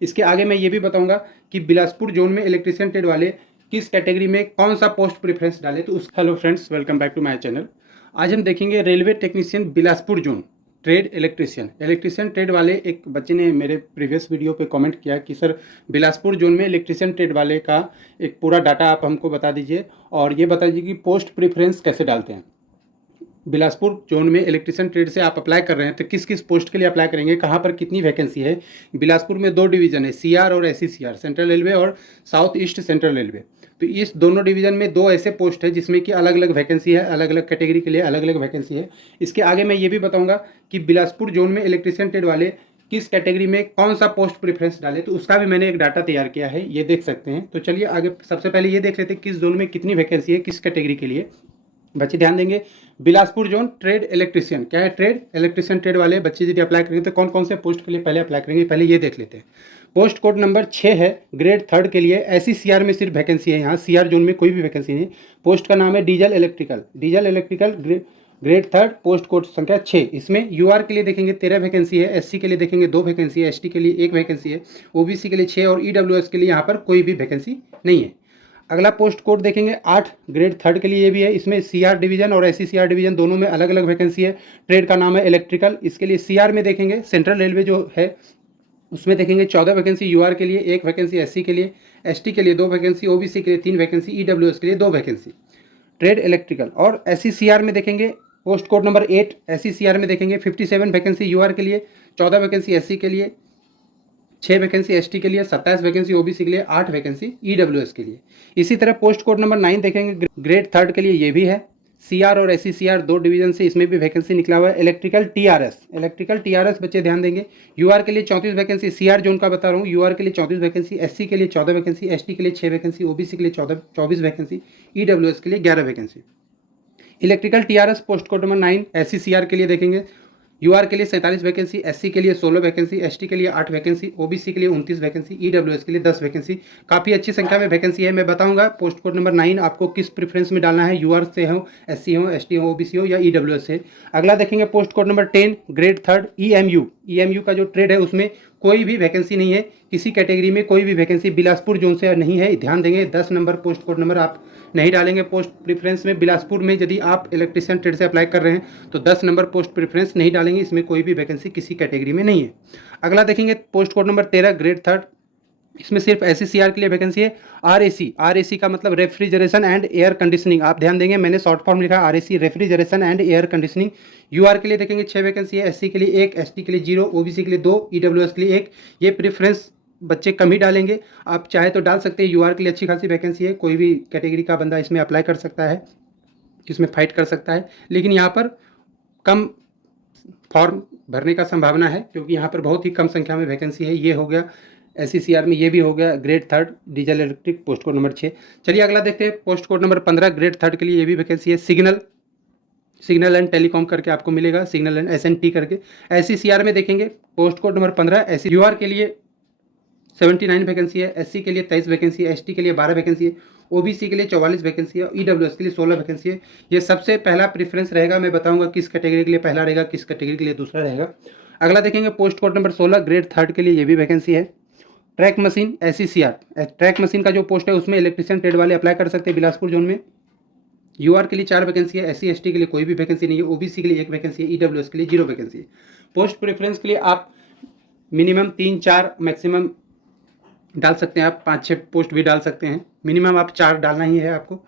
इसके आगे मैं ये भी बताऊंगा कि बिलासपुर जोन में इलेक्ट्रिशियन ट्रेड वाले किस कैटेगरी में कौन सा पोस्ट प्रेफरेंस डाले। तो उस hello friends, welcome back to my channel. आज हम देखेंगे railway technician Bilaspur zone trade electrician trade वाले। एक बच्चे ने मेरे प्रीवियस वीडियो पे कमेंट किया कि सर बिलासपुर जोन में इलेक्ट्रिशियन ट्रेड वाले का एक पूरा डाटा आप हमको बता दीजिए और ये बता दीजिए कि पोस्ट प्रेफरेंस कैसे डालते हैं। बिलासपुर जोन में इलेक्ट्रिशियन ट्रेड से आप अप्लाई कर रहे हैं तो किस किस पोस्ट के लिए अप्लाई करेंगे, कहाँ पर कितनी वैकेंसी है। बिलासपुर में 2 डिवीज़न है, सीआर और एससीसीआर, सेंट्रल रेलवे और साउथ ईस्ट सेंट्रल रेलवे। तो इस दोनों डिवीज़न में 2 ऐसे पोस्ट है जिसमें कि अलग अलग वैकेंसी है, अलग अलग कैटेगरी के लिए अलग अलग वैकेंसी है। इसके आगे मैं ये भी बताऊंगा कि बिलासपुर जोन में इलेक्ट्रिशियन ट्रेड वाले किस कैटेगरी में कौन सा पोस्ट प्रेफरेंस डाले, तो उसका भी मैंने एक डाटा तैयार किया है, ये देख सकते हैं। तो चलिए आगे सबसे पहले ये देख लेते हैं किस जोन में कितनी वैकेंसी है, किस कैटेगरी के लिए। बच्चे ध्यान देंगे, बिलासपुर जोन ट्रेड इलेक्ट्रिशियन, क्या है ट्रेड इलेक्ट्रिशियन ट्रेड वाले बच्चे यदि अप्लाई करेंगे तो कौन कौन से पोस्ट के लिए पहले अप्लाई करेंगे, पहले ये देख लेते हैं। पोस्ट कोड नंबर 6 है, ग्रेड 3 के लिए। एससीसीआर में सिर्फ वैकेंसी है, यहाँ सीआर जोन में कोई भी वैकेंसी नहीं। पोस्ट का नाम है diesel electrical grade 3, post code संख्या 6। इसमें यूआर के लिए देखेंगे 13 वैकेंसी है, एससी के लिए देखेंगे 2 वैकेंसी है, एसटी के लिए 1 वैकेंसी है, ओबीसी के लिए 6 और ईडब्ल्यूएस के लिए यहाँ पर कोई भी वैकेंसी नहीं है। अगला पोस्ट कोड देखेंगे 8, ग्रेड 3 के लिए ये भी है। इसमें सीआर डिवीजन और एससीसीआर डिवीजन दोनों में अलग अलग वैकेंसी है। ट्रेड का नाम है इलेक्ट्रिकल। इसके लिए सीआर में देखेंगे सेंट्रल रेलवे जो है उसमें देखेंगे 14 वैकेंसी, यूआर के लिए 1 वैकेंसी, एससी के लिए, एसटी के लिए 2 वैकेंसी, ओबीसी के लिए 3 वैकेंसी, ईडब्ल्यूएस के लिए 2 वैकेंसी। ट्रेड इलेक्ट्रिकल और एससीसीआर में देखेंगे पोस्ट कोड नंबर 8, एससीसीआर में देखेंगे 57 वैकेंसी यूआर के लिए, 14 वैकेंसी एससी के लिए, 6 वैकेंसी एसटी के लिए, 27 वैकेंसी ओबीसी के लिए, 8 वैकेंसी ईडब्ल्यूएस के लिए। इसी तरह पोस्ट कोड नंबर 9 देखेंगे, ग्रेड 3 के लिए ये भी है। सीआर और एससीसीआर 2 डिवीजन से इसमें भी वैकेंसी निकला हुआ है। इलेक्ट्रिकल टीआरएस बच्चे ध्यान देंगे, यूआर के लिए 34 वैकेंसी, सीआर जोन का बता रहा हूँ, यूआर के लिए 34 वैकेंसी, एससी के लिए 14 वैकेंसी, एसटी के लिए 6 वैकेंसी, ओबीसी के लिए 24 वैकेंसी, ईडब्ल्यूएस के लिए 11 vacancy. Electrical TRS post code number 9 एससीसीआर के लिए देखेंगे, यूआर के लिए 47 वैकेंसी, एससी के लिए 16 वैकेंसी, एसटी के लिए 8 वैकेंसी, ओबीसी के लिए 29 वैकेंसी, ईडब्ल्यूएस के लिए 10 वैकेंसी। काफ़ी अच्छी संख्या में वैकेंसी है। मैं बताऊंगा पोस्ट कोड नंबर 9 आपको किस प्रेफरेंस में डालना है, यूआर से हो, एससी हो, एसटी हो, ओबीसी हो या ईडब्ल्यूएस से। अगला देखेंगे post code number 10, grade 3 EMU का जो ट्रेड है उसमें कोई भी वैकेंसी नहीं है, किसी कैटेगरी में कोई भी वैकेंसी बिलासपुर जोन से नहीं है। ध्यान देंगे 10 नंबर पोस्ट कोड नंबर आप नहीं डालेंगे पोस्ट प्रेफरेंस में। बिलासपुर में यदि आप इलेक्ट्रिशियन ट्रेड से अप्लाई कर रहे हैं तो 10 नंबर पोस्ट प्रेफरेंस नहीं डालेंगे, इसमें कोई भी वैकेंसी किसी कैटेगरी में नहीं है। अगला देखेंगे पोस्ट कोड नंबर 13, ग्रेड 3, इसमें सिर्फ एससीसीआर के लिए वैकेंसी है। आरएसी का मतलब रेफ्रिजरेशन एंड एयर कंडीशनिंग, आप ध्यान देंगे मैंने शॉर्ट फॉर्म लिखा RAC, refrigeration and air conditioning. UR के लिए देखेंगे 6 वैकेंसी है, एससी के लिए 1, एसटी के लिए 0, ओबीसी के लिए 2, ईडब्ल्यूएस के लिए 1। ये प्रेफरेंस बच्चे कम ही डालेंगे, आप चाहे तो डाल सकते हैं। यूआर के लिए अच्छी खासी वैकेंसी है, कोई भी कैटेगरी का बंदा इसमें अप्लाई कर सकता है, इसमें फाइट कर सकता है, लेकिन यहाँ पर कम फॉर्म भरने का संभावना है क्योंकि यहाँ पर बहुत ही कम संख्या में वैकेंसी है। ये हो गया एससीसीआर में, ये भी हो गया grade 3 diesel electric post code number 6। चलिए अगला देखते हैं पोस्ट कोड नंबर 15, ग्रेड 3 के लिए ये भी वैकेंसी है। सिग्नल एंड टेलीकॉम करके आपको मिलेगा, सिग्नल एंड एसएनटी करके। एससीसीआर में देखेंगे post code number 15, SC UR के लिए 79 वैकेंसी है, एससी के लिए 23 वैकेंसी है, एसटी के लिए 12 वैकेंसी है, ओबीसी के लिए 44 वैकेंसी है, ईडब्ल्यूएस के लिए 16 वैकेंसी है। ये सबसे पहला प्रेफरेंस रहेगा, मैं बताऊंगा किस कैटेगरी के लिए पहला रहेगा, किस कैटेगरी के लिए दूसरा रहेगा। अगला देखेंगे पोस्ट कोड नंबर 16, ग्रेड 3 के लिए ये भी वैकेंसी है। ट्रैक मशीन एससीसीआर, ट्रैक मशीन का जो पोस्ट है उसमें इलेक्ट्रिशियन ट्रेड वाले अप्लाई कर सकते हैं बिलासपुर जोन में। यूआर के लिए 4 वैकेंसी है, एससी एसटी के लिए कोई भी वैकेंसी नहीं है, ओबीसी के लिए 1 वैकेंसी है, ईडब्ल्यूएस के लिए 0 वैकेंसी है। पोस्ट प्रेफरेंस के लिए आप मिनिमम 3-4 मैक्सिमम डाल सकते हैं, आप 5-6 पोस्ट भी डाल सकते हैं, मिनिमम आप 4 डालना ही है आपको।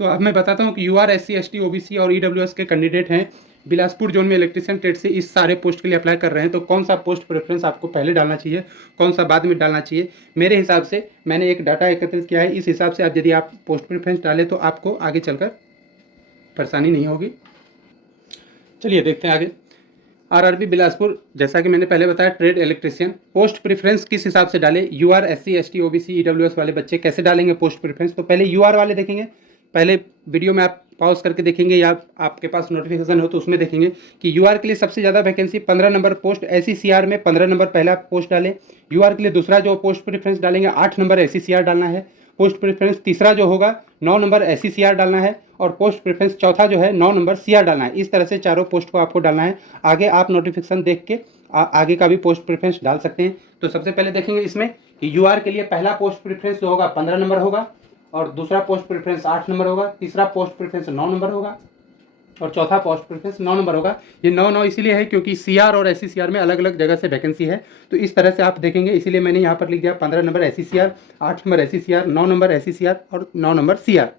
तो अब मैं बताता हूँ कि यूआर, एससी एसटी, ओबीसी और ईडब्ल्यूएस के कैंडिडेट हैं बिलासपुर जोन में इलेक्ट्रिशियन ट्रेड से इस सारे पोस्ट के लिए अप्लाई कर रहे हैं, तो कौन सा पोस्ट प्रेफरेंस आपको पहले डालना चाहिए, कौन सा बाद में डालना चाहिए। मेरे हिसाब से मैंने एक डाटा एकत्रित किया है, इस हिसाब से आप यदि आप पोस्ट प्रेफरेंस डालें तो आपको आगे चलकर परेशानी नहीं होगी। चलिए देखते हैं आगे। आरआरबी बिलासपुर, जैसा कि मैंने पहले बताया ट्रेड इलेक्ट्रिशियन, पोस्ट प्रेफरेंस किस हिसाब से डाले, UR, SC ST, OBC, EWS वाले बच्चे कैसे डालेंगे पोस्ट प्रेफरेंस। तो पहले यूआर वाले देखेंगे, पहले वीडियो में आप पॉज करके देखेंगे या आपके पास नोटिफिकेशन हो तो उसमें देखेंगे कि यूआर के लिए सबसे ज़्यादा वैकेंसी 15 नंबर पोस्ट, एससीसीआर में 15 नंबर पहला पोस्ट डालें। यूआर के लिए दूसरा जो पोस्ट प्रेफरेंस डालेंगे 8 नंबर एससीसीआर डालना है। पोस्ट प्रेफरेंस तीसरा जो होगा 9 नंबर एससीसीआर डालना है और पोस्ट प्रेफरेंस चौथा जो है 9 नंबर सीआर डालना है। इस तरह से चारों पोस्ट को आपको डालना है। आगे आप नोटिफिकेशन देख के आगे का भी पोस्ट प्रेफरेंस डाल सकते हैं। तो सबसे पहले देखेंगे इसमें कि यूआर के लिए पहला पोस्ट प्रेफरेंस जो होगा 15 नंबर होगा, और दूसरा पोस्ट प्रेफरेंस 8 नंबर होगा, तीसरा पोस्ट प्रेफरेंस 9 नंबर होगा, और चौथा पोस्ट प्रेफरेंस 9 नंबर होगा। ये 9 इसीलिए है क्योंकि सीआर और एससीसीआर में अलग अलग जगह से वैकेंसी है, तो इस तरह से आप देखेंगे, इसीलिए मैंने यहाँ पर लिख दिया 15 नंबर एससीसीआर, 8 नंबर एससीसीआर, 9 नंबर एससीसीआर और 9 नंबर सीआर।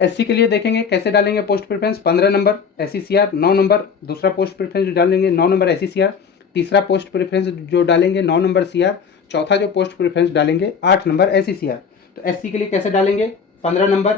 एससी के लिए देखेंगे कैसे डालेंगे पोस्ट प्रेफरेंस, 15 नंबर एससीसीआर, 9 नंबर दूसरा पोस्ट प्रेफरेंस जो डालेंगे 9 नंबर एससीसीआर, तीसरा पोस्ट प्रेफरेंस जो डालेंगे 9 नंबर सीआर, चौथा जो पोस्ट प्रेफरेंस डालेंगे 8 नंबर एससीसीआर। तो एससी के लिए कैसे डालेंगे, 15 नंबर,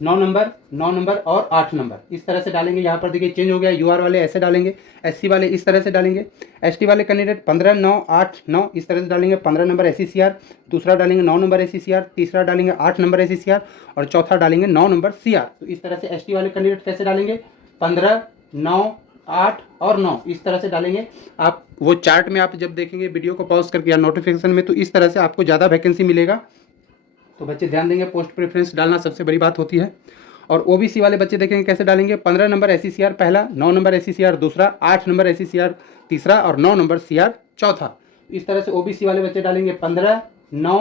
9 नंबर, 9 नंबर और 8 नंबर, इस तरह से डालेंगे। यहाँ पर देखिए चेंज हो गया, यूआर वाले ऐसे डालेंगे, एससी वाले इस तरह से डालेंगे, एसटी वाले कैंडिडेट 15 9 8 9 इस तरह से डालेंगे। 15 नंबर एससीसीआर, दूसरा डालेंगे 9 नंबर एससीसीआर, तीसरा डालेंगे 8 नंबर एससीसीआर और चौथा डालेंगे 9 नंबर सीआर। तो इस तरह से एसटी वाले कैंडिडेट कैसे डालेंगे, 15 9 8 और 9 इस तरह से डालेंगे। आप वो चार्ट में आप जब देखेंगे वीडियो को पॉज करके या नोटिफिकेशन में, तो इस तरह से आपको ज़्यादा वैकेंसी मिलेगा। तो बच्चे ध्यान देंगे, पोस्ट प्रेफरेंस डालना सबसे बड़ी बात होती है। और ओबीसी वाले बच्चे देखेंगे कैसे डालेंगे, 15 नंबर एससीसीआर पहला, 9 नंबर एससीसीआर दूसरा, 8 नंबर एससीसीआर तीसरा और 9 नंबर सीआर चौथा। इस तरह से ओबीसी वाले बच्चे डालेंगे 15 9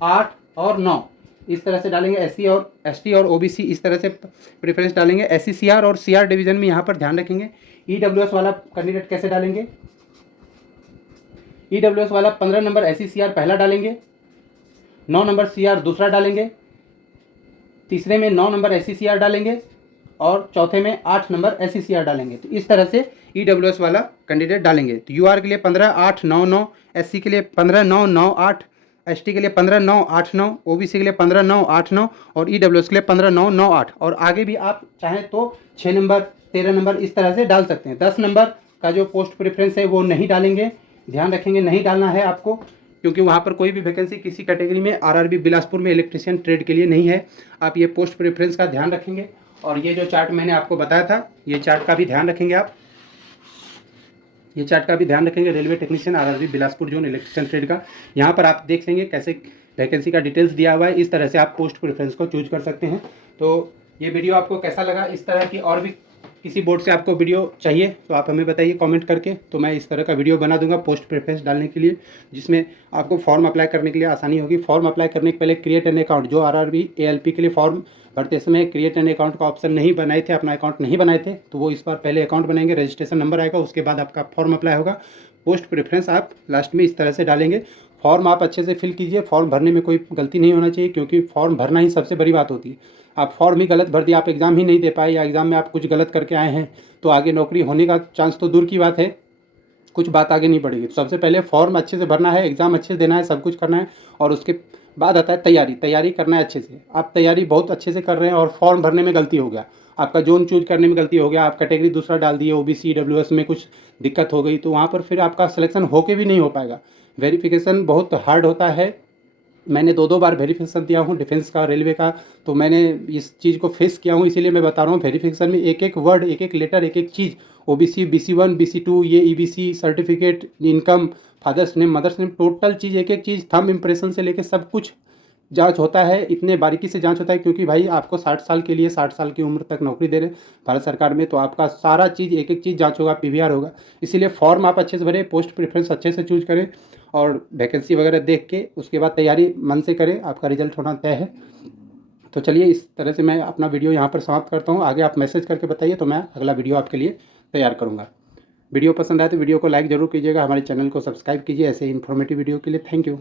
8 और 9 इस तरह से डालेंगे। एससी और एसटी और ओबीसी इस तरह से प्रेफरेंस डालेंगे। एससीसीआर और सीआर डिवीजन में यहाँ पर ध्यान रखेंगे। ईडब्ल्यूएस वाला कैंडिडेट कैसे डालेंगे, ईडब्ल्यूएस वाला 15 नंबर एससीसीआर पहला डालेंगे, 9 नंबर सीआर दूसरा डालेंगे, तीसरे में 9 नंबर एससीसीआर डालेंगे और चौथे में 8 नंबर एससीसीआर डालेंगे। तो इस तरह से ईडब्ल्यूएस वाला कैंडिडेट डालेंगे। तो यूआर के लिए 15 8 9 9, एससी के लिए 15 9 9 8, एसटी के लिए 15 9 8 9, ओबीसी के लिए 15 9 8 9 और ईडब्ल्यूएस के लिए 15 9 9 8। और आगे भी आप चाहें तो 6 नंबर 13 नंबर इस तरह से डाल सकते हैं। 10 नंबर का जो पोस्ट प्रेफरेंस है वो नहीं डालेंगे, ध्यान रखेंगे नहीं डालना है आपको, क्योंकि वहाँ पर कोई भी वैकेंसी किसी कैटेगरी में आरआरबी बिलासपुर में इलेक्ट्रीशियन ट्रेड के लिए नहीं है। आप ये पोस्ट प्रेफरेंस का ध्यान रखेंगे। और ये जो चार्ट मैंने आपको बताया था, ये चार्ट का भी ध्यान रखेंगे आप, ये चार्ट का भी ध्यान रखेंगे। Railway technician RRB Bilaspur zone electrician trade का, यहाँ पर आप देख लेंगे कैसे वैकेंसी का डिटेल्स दिया हुआ है। इस तरह से आप पोस्ट प्रेफरेंस को चूज कर सकते हैं। तो ये वीडियो आपको कैसा लगा, इस तरह की और भी किसी बोर्ड से आपको वीडियो चाहिए तो आप हमें बताइए कमेंट करके, तो मैं इस तरह का वीडियो बना दूंगा पोस्ट प्रेफरेंस डालने के लिए, जिसमें आपको फॉर्म अप्लाई करने के लिए आसानी होगी। फॉर्म अप्लाई करने के पहले क्रिएट एन अकाउंट, जो आरआरबी एएलपी के लिए फॉर्म भरते समय क्रिएट एन अकाउंट का ऑप्शन नहीं बनाए थे, अपना अकाउंट नहीं बनाए थे, तो वो इस बार पहले अकाउंट बनाएंगे, रजिस्ट्रेशन नंबर आएगा, उसके बाद आपका फॉर्म अप्लाई होगा। पोस्ट प्रेफरेंस आप लास्ट में इस तरह से डालेंगे। फॉर्म आप अच्छे से फिल कीजिए, फॉर्म भरने में कोई गलती नहीं होना चाहिए, क्योंकि फॉर्म भरना ही सबसे बड़ी बात होती है। आप फॉर्म ही गलत भर दिया, आप एग्ज़ाम ही नहीं दे पाए, या एग्ज़ाम में आप कुछ गलत करके आए हैं, तो आगे नौकरी होने का चांस तो दूर की बात है, कुछ बात आगे नहीं बढ़ेगी। तो सबसे पहले फॉर्म अच्छे से भरना है, एग्ज़ाम अच्छे से देना है, सब कुछ करना है, और उसके बाद आता है तैयारी करना है अच्छे से। आप तैयारी बहुत अच्छे से कर रहे हैं और फॉर्म भरने में गलती हो गया, आपका जोन चूज करने में गलती हो गया, आप कैटेगरी दूसरा डाल दिए, ओबीसी ईडब्ल्यूएस में कुछ दिक्कत हो गई, तो वहाँ पर फिर आपका सिलेक्शन होके भी नहीं हो पाएगा। वेरिफिकेशन बहुत हार्ड होता है। मैंने 2 बार वेरिफिकेशन दिया हूँ, डिफेंस का, रेलवे का, तो मैंने इस चीज़ को फेस किया हूँ, इसीलिए मैं बता रहा हूँ। वेरिफिकेशन में एक एक वर्ड, एक एक लेटर, एक एक चीज़, ओबीसी BC1 BC2, ये EBC certificate, income, father's name, mother's name, total चीज़, एक एक चीज़, थंब इम्प्रेशन से लेकर सब कुछ जांच होता है। इतने बारीकी से जांच होता है, क्योंकि भाई आपको 60 साल के लिए 60 साल की उम्र तक नौकरी दे रहे भारत सरकार में, तो आपका सारा चीज़, एक एक चीज़ जांच होगा, पीवीआर होगा। इसीलिए फॉर्म आप अच्छे से भरें, पोस्ट प्रेफरेंस अच्छे से चूज करें, और वैकेंसी वगैरह देख के उसके बाद तैयारी मन से करें, आपका रिजल्ट होना तय है। तो चलिए, इस तरह से मैं अपना वीडियो यहाँ पर समाप्त करता हूँ। आगे आप मैसेज करके बताइए, तो मैं अगला वीडियो आपके लिए तैयार करूँगा। वीडियो पसंद आए तो वीडियो को लाइक ज़रूर कीजिएगा, हमारे चैनल को सब्सक्राइब कीजिए ऐसे इन्फॉर्मेटिव वीडियो के लिए। Thank you.